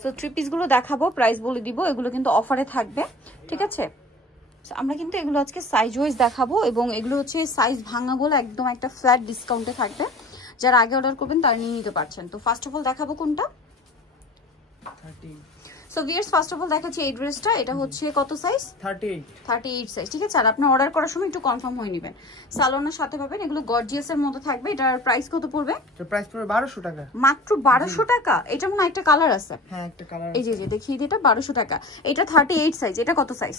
So three পিসগুলো দেখাবো, price বলে দিব, এগুলো কিন্তু অফারে থাকবে, ঠিক আছে? আমরা কিন্তু এগুলো আজকে সাইজ ওয়াইজ দেখাবো এবং এগুলো হচ্ছে সাইজ ভাঙাগুলো একদম একটা ফ্ল্যাট ডিসকাউন্টে থাকবে। যারা আগে অর্ডার করবেন তারা নিয়ে নিতে পারছেন। তো ফার্স্ট অফ অল দেখাবো কোনটা? 30। So viewers first of all দেখাচ্ছি এই ড্রেসটা। এটা হচ্ছে কত সাইজ? 38 সাইজ, ঠিক আছে? আর আপনি অর্ডার করার সময় একটু কনফার্ম হয়ে নেবেন। সালোনার সাথে পাবেন, এগুলো গর্জিয়াসের মধ্যে থাকবে। এটার প্রাইস কত পড়বে? এটার প্রাইস পড়বে 1200 টাকা। মাত্র 1200 টাকা? এটা মনে হয় একটা কালার আছে। হ্যাঁ একটা কালার, এই যে দেখিয়ে দিই, এটা 1200 টাকা। এটা 38 সাইজ। এটা কত সাইজ?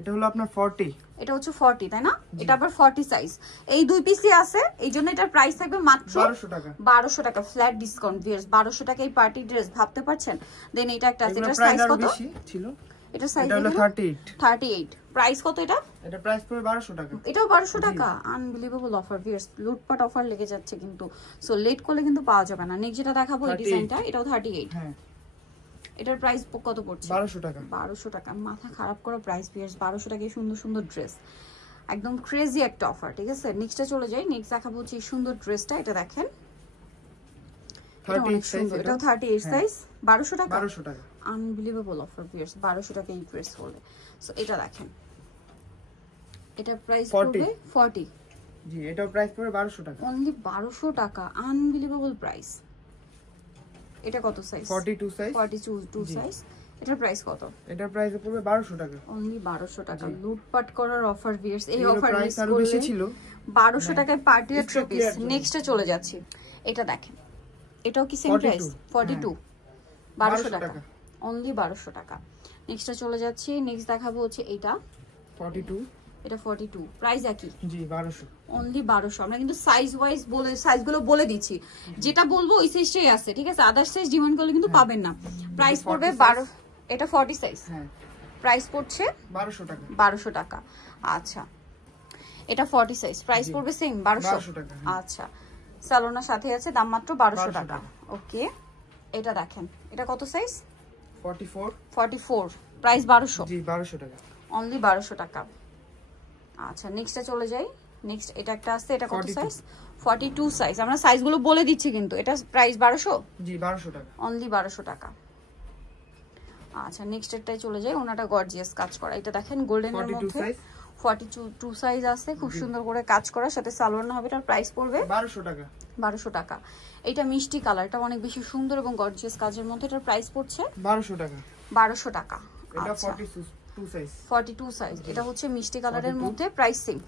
এটা হলো আপনার 40। এটা হচ্ছে 40, তাই না? এটা আবার 40 সাইজ। এই দুই পিসই আছে, এই জন্য এটার প্রাইস থাকবে মাত্র 1200 টাকা। 1200 টাকা ফ্ল্যাট ডিসকাউন্ট। ভিউয়ার্স 1200 টাকা এই পার্টি ড্রেস, ভাবতে পারছেন? দেন এটা একটা আছে, এটার সাইজ কত ছিল? এটা সাইজ হলো 38। প্রাইস কত এটা? এটা প্রাইস পড়বে 1200 টাকা। এটাও 1200 টাকা। আনবিলিভেবল অফার ভিউয়ার্স, লুটপাট অফার লেগে যাচ্ছে কিন্তু। সো লেট করলে কিন্তু পাওয়া যাবে না। নেক্সট যেটা দেখাবো এই ডিজাইনটা, এটাও 38। হ্যাঁ এটার প্রাইস কত পড়ছে? 1200 টাকা। 1200 টাকা, মাথা খারাপ করা প্রাইস ভিউয়ার্স। 1200 টাকায় সুন্দর সুন্দর ড্রেস, একদম ক্রেজি একটা অফার, ঠিক আছে? নেক্সটে চলে যাই। নেক্সট দেখাবো হচ্ছে এই সুন্দর ড্রেসটা। এটা দেখেন, 38 সাইজ। এটাও 38 সাইজ। 1200 টাকা। 1200 টাকা। আনবিলিভেবল অফার ভিউয়ার্স, 1200 টাকা এই ড্রেস হলে। সো এটা দেখেন, এটা প্রাইস পড়বে 40। জি এটাও প্রাইস পড়বে 1200 টাকা। অনলি 1200 টাকা, আনবিলিভেবল প্রাইস। এটা কত সাইজ? 42 সাইজ। 42 সাইজ। এটার প্রাইস কত? এটার প্রাইস পড়বে 1200 টাকা। অনলি 1200 টাকা। লুটপাট করার অফার ভিউয়ার্স। এই অফার প্রাইস আরো বেশি ছিল। 1200 টাকায় পার্টি আর থ্রি পিস। নেক্সটে চলে যাচ্ছি। এটা দেখেন, এটাও কি সেম প্রাইস? 42। 1200 টাকা, অনলি 1200 টাকা। নেক্সটে চলে যাচ্ছি। নেক্সট দেখাবো হচ্ছে এইটা 42। এটা 42, প্রাইস একই। জি 1200। অনলি 1200। আমরা কিন্তু সাইজ ওয়াইজ বলে সাইজগুলো বলে দিচ্ছি, যেটা বলবো ওই সাইজটাই আছে, ঠিক আছে? আদার সাইজ ডিমান্ড করলে কিন্তু পাবেন না। প্রাইস পড়বে 12। এটা 40 সাইজ। হ্যাঁ প্রাইস পড়ছে 1200 টাকা। 1200 টাকা। আচ্ছা এটা 40 সাইজ, প্রাইস পড়বে সেম 1200 টাকা। আচ্ছা সালোনার সাথে আছে, দাম মাত্র 1200 টাকা। ওকে এটা দেখেন, এটা কত সাইজ? 44। প্রাইস 1200। জি 1200 টাকা। অনলি 1200 টাকা। আচ্ছা নেক্সটে চলে যাই। নেক্সট এটা একটা আছে, এটা কত সাইজ? 42 সাইজ। আমরা সাইজগুলো বলে দিচ্ছি কিন্তু। এটা প্রাইস 1200। জি 1200 টাকা। অনলি 1200 টাকা। আচ্ছা নেক্সট এটাই চলে যাই। ওনাটা গর্জিয়াস কাজ করা। এটা দেখেন গোল্ডেনের মধ্যে 42 সাইজ আছে, খুব সুন্দর করে কাজ করা, সাথে সালোয়ার হবে। এটার প্রাইস পড়বে 1200 টাকা। 1200 টাকা। এটা মিষ্টি কালার, এটা অনেক বেশি সুন্দর এবং গর্জিয়াস কাজের মধ্যে। এটার প্রাইস পড়ছে 1200 টাকা। 1200 টাকা। এটা আচ্ছা 42 সাইজ। 42 সাইজ। এটা হচ্ছে মিষ্টি কালারের মধ্যে, প্রাইস সেম।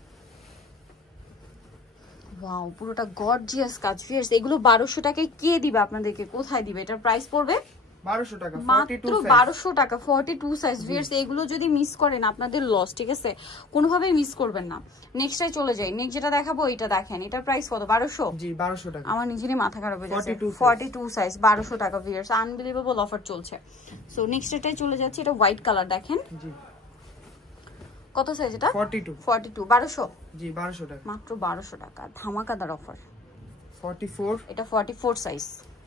ওয়াও পুরোটা গর্জিয়াস কাজ। ভিউয়ার্স এগুলো 1200 টাকায় কে দিবে আপনাদেরকে? কোথায় দিবে? এটার প্রাইস পড়বে 1200 টাকা। মাত্র 1200 টাকা। 42 সাইজ। ভিউয়ার্স এগুলো যদি মিস করেন আপনাদের লস, ঠিক আছে? কোনোভাবেই মিস করবেন না। নেক্সটে চলে যাই। নেক্সট যেটা দেখাবো এটা দেখেন, এটার প্রাইস কত? 1200। জি 1200 টাকা। আমার নিজেরই মাথা খারাপ হয়ে যাচ্ছে। 42 সাইজ 1200 টাকা। ভিউয়ার্স আনবিলিভেবল অফার চলছে। সো নেক্সট এটাই চলে যাচ্ছে। এটা হোয়াইট কালার দেখেন। জি কত সাইজ এটা? 42। 1200। জি 1200 টাকা। মাত্র 1200 টাকা, ধামাকাদার অফার। 44। এটা 44 সাইজ।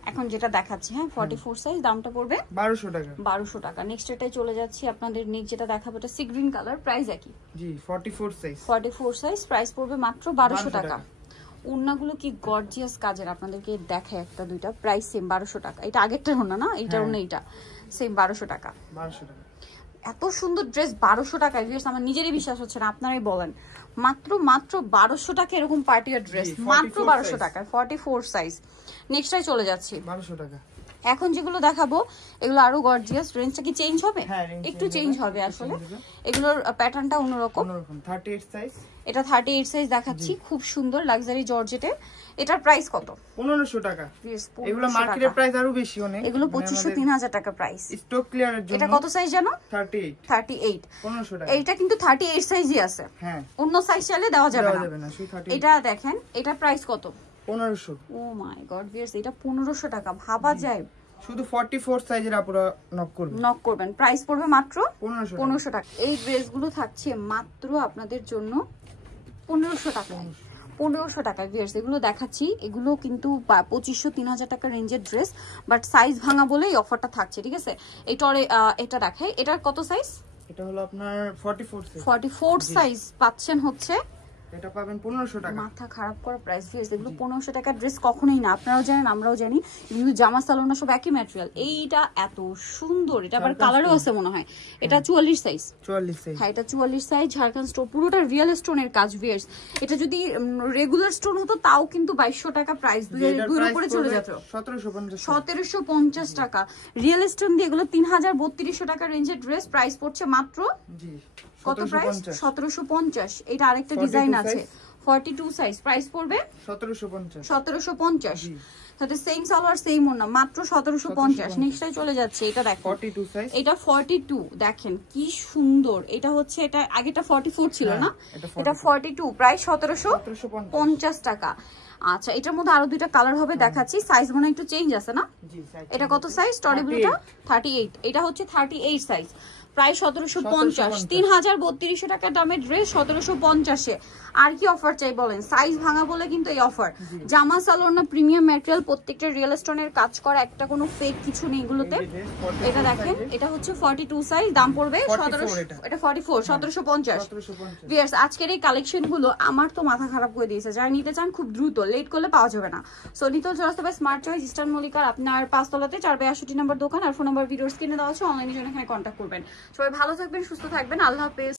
এখন যেটা দেখাচ্ছি, হ্যাঁ 44 সাইজ, দামটা পড়বে 1200 টাকা। 1200 টাকা। নেক্সট এটাই চলে যাচ্ছি আপনাদের। নেক্সট যেটা দেখাবো এটা সি গ্রিন কালার, প্রাইস একই। জি 44 সাইজ। 44 সাইজ, প্রাইস পড়বে মাত্র 1200 টাকা। ওড়নাগুলো কি গর্জিয়াস কাজের, আপনাদেরকে দেখায় একটা দুইটা, প্রাইস সেম 1200 টাকা। এটা আগেরটা ওড়না না, এইটা ওড়না, এইটা সেম 1200 টাকা। 1200 টাকা। এত সুন্দর ড্রেস 1200 টাকায়। ভিউয়ার্স আমার নিজেরই বিশ্বাস হচ্ছে না, আপনারাই বলেন। মাত্র 1200 টাকা এরকম পার্টিয়ার ড্রেস, মাত্র 1200 টাকায়। 44 সাইজ। নেক্সটটাই চলে যাচ্ছি। 1200 টাকা। এখন যেগুলো দেখাবো এগুলো আরো গর্জিয়াস। রেঞ্জটা কি চেঞ্জ হবে? একটু চেঞ্জ হবে আসলে, এগুলোর প্যাটার্নটা অন্যরকম। 38 সাইজ। এটা 38 সাইজ দেখাচ্ছি, খুব সুন্দর লাক্সারি জর্জেটে। এটার প্রাইস কত? 1500 টাকা। এগুলো মার্কেটের প্রাইস আরো বেশি অনেক। এগুলো 2500-3000 টাকা প্রাইস। স্টক ক্লিয়ারের জন্য। এটা কত সাইজ জানো? 38। 1500 টাকা। এইটা কিন্তু 38 সাইজই আছে। হ্যাঁ অন্য সাইজ চাইলে দেওয়া যাবে না। শুধু 38। এটা দেখেন, এটা প্রাইস কত? 1500। ও মাই গড ভিউয়ার্স, এটা 1500 টাকা, ভাবা যায়? শুধু 44 সাইজের আপুরা নক করবেন। প্রাইস পড়বে মাত্র 1500 টাকা। এই ড্রেসগুলো থাকছে মাত্র আপনাদের জন্য 1500 টাকায়। 1500 টাকায় ভিউয়ার্স এগুলো দেখাচ্ছি। এগুলো কিন্তু 2500-3000 টাকা রেঞ্জের ড্রেস, বাট সাইজ ভাঙা বলে এই অফারটা থাকছে, ঠিক আছে? এটা দেখাই, এটার কত সাইজ? এটা হলো আপনার 44 সাইজ। 44 সাইজ পাচ্ছেন হচ্ছে এটা পাবেন 1500 টাকা। মাথা খারাপ করা প্রাইস ভিউয়ার্স, এগুলো 1500 টাকার ড্রেস কখনোই না, আপনারাও জানেন আমরাও জানি, কিন্তু জামা সালোনা সব একই ম্যাটেরিয়াল। এইটা এত সুন্দর, এটা আবার কালারও আছে মনে হয়, এটা 44 সাইজ। 44 সাইজ, হ্যাঁ এটা 44 সাইজ, ঝাড়খান্ড স্টোন, পুরোটা রিয়েল স্টোনের কাজ ভিউয়ার্স। এটা যদি রেগুলার স্টোন হতো তাও কিন্তু 2200 টাকা প্রাইস, 2000 এর উপরে চলে যেত। 1750 টাকা রিয়েল স্টোন দিয়ে এগুলো 3200 টাকা রেঞ্জের ড্রেস, প্রাইস পড়ছে মাত্র কত প্রাইস? 1750। এটা আরেকটা ডিজাইন আছে 42 সাইজ, প্রাইস পড়বে 1750। সাথে সেম সালোয়ার সেম ওড়না, মাত্র 1750। নেক্সটটাই চলে যাচ্ছে, এটা দেখো 42 সাইজ, এটা 42, দেখেন কি সুন্দর। এটা হচ্ছে, এটা আগেটা 44 ছিল না, এটা 42, প্রাইস 1750 টাকা। আচ্ছা এটার মধ্যে আরো দুইটা কালার হবে, দেখাচ্ছি। সাইজ মনে একটু চেঞ্জ আছে না? এটা কত সাইজ? স্টরি ব্লুটা 38, এটা হচ্ছে 38 সাইজ, প্রায় 1750। 3200 টাকার দামের ড্রেস 1750-এ। আর কি অফার চাই বলেন? সাইজ ভাঙা বলে কিন্তু এই অফার। জামা সালোয়ার প্রিমিয়াম ম্যাটেরিয়াল, প্রত্যেকটা রিয়েল স্টোনের কাজ করা, একটা কোনো ফেক কিছু নেই এগুলোতে। এটা দেখেন, এটা হচ্ছে 42 সাইজ, দাম পড়বে 1700, এটা 44, 1750। ভিউয়ার্স আজকের এই কালেকশন গুলো আমার তো মাথা খারাপ করে দিয়েছে, যারা নিতে চান খুব দ্রুত, লেট করলে পাওয়া যাবে না। সো নিতে চলে আসতে হবে স্মার্ট চয়েস, ইস্টার্ন মল্লিকার আপনার 5 তলাতে 462 নম্বর দোকান, আর ফোন নাম্বার ভিডিওর স্ক্রিনে দেওয়া আছে, অনলাইনে জন্য এখানে কন্ট্যাক্ট করবেন। সবাই ভালো থাকবেন, সুস্থ থাকবেন, আল্লাহ হাফেজ।